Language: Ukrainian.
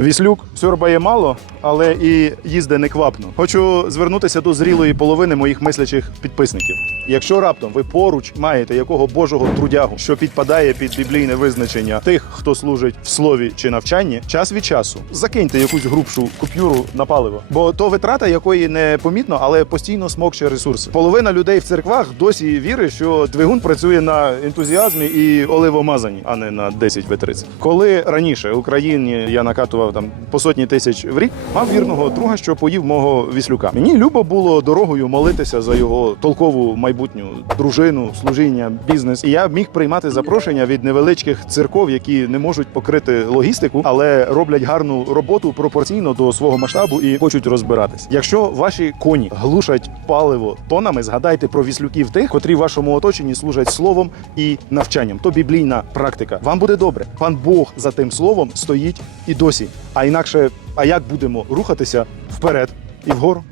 Віслюк сьорбає мало, але і їзде неквапно. Хочу звернутися до зрілої половини моїх мислячих підписників. Якщо раптом ви поруч маєте якого божого трудягу, що підпадає під біблійне визначення тих, хто служить в слові чи навчанні, час від часу закиньте якусь грубшу купюру на паливо, бо то витрата якої не помітно, але постійно смокче ресурси. Половина людей в церквах досі вірить, що двигун працює на ентузіазмі і оливомазані, а не на 10 В30. Коли раніше Україні я накатував там по сотні тисяч в рік, мав вірного друга, що поїв мого віслюка. Мені любо було дорогою молитися за його толкову майбутню дружину, служіння, бізнес. І я міг приймати запрошення від невеличких церков, які не можуть покрити логістику, але роблять гарну роботу пропорційно до свого масштабу і хочуть розбиратись. Якщо ваші коні глушать паливо тонами, згадайте про віслюків тих, котрі в вашому оточенні служать словом і навчанням. То біблійна практика. Вам буде добре. Пан Бог за тим словом стоїть і досі. А інакше, а як будемо рухатися вперед і вгору?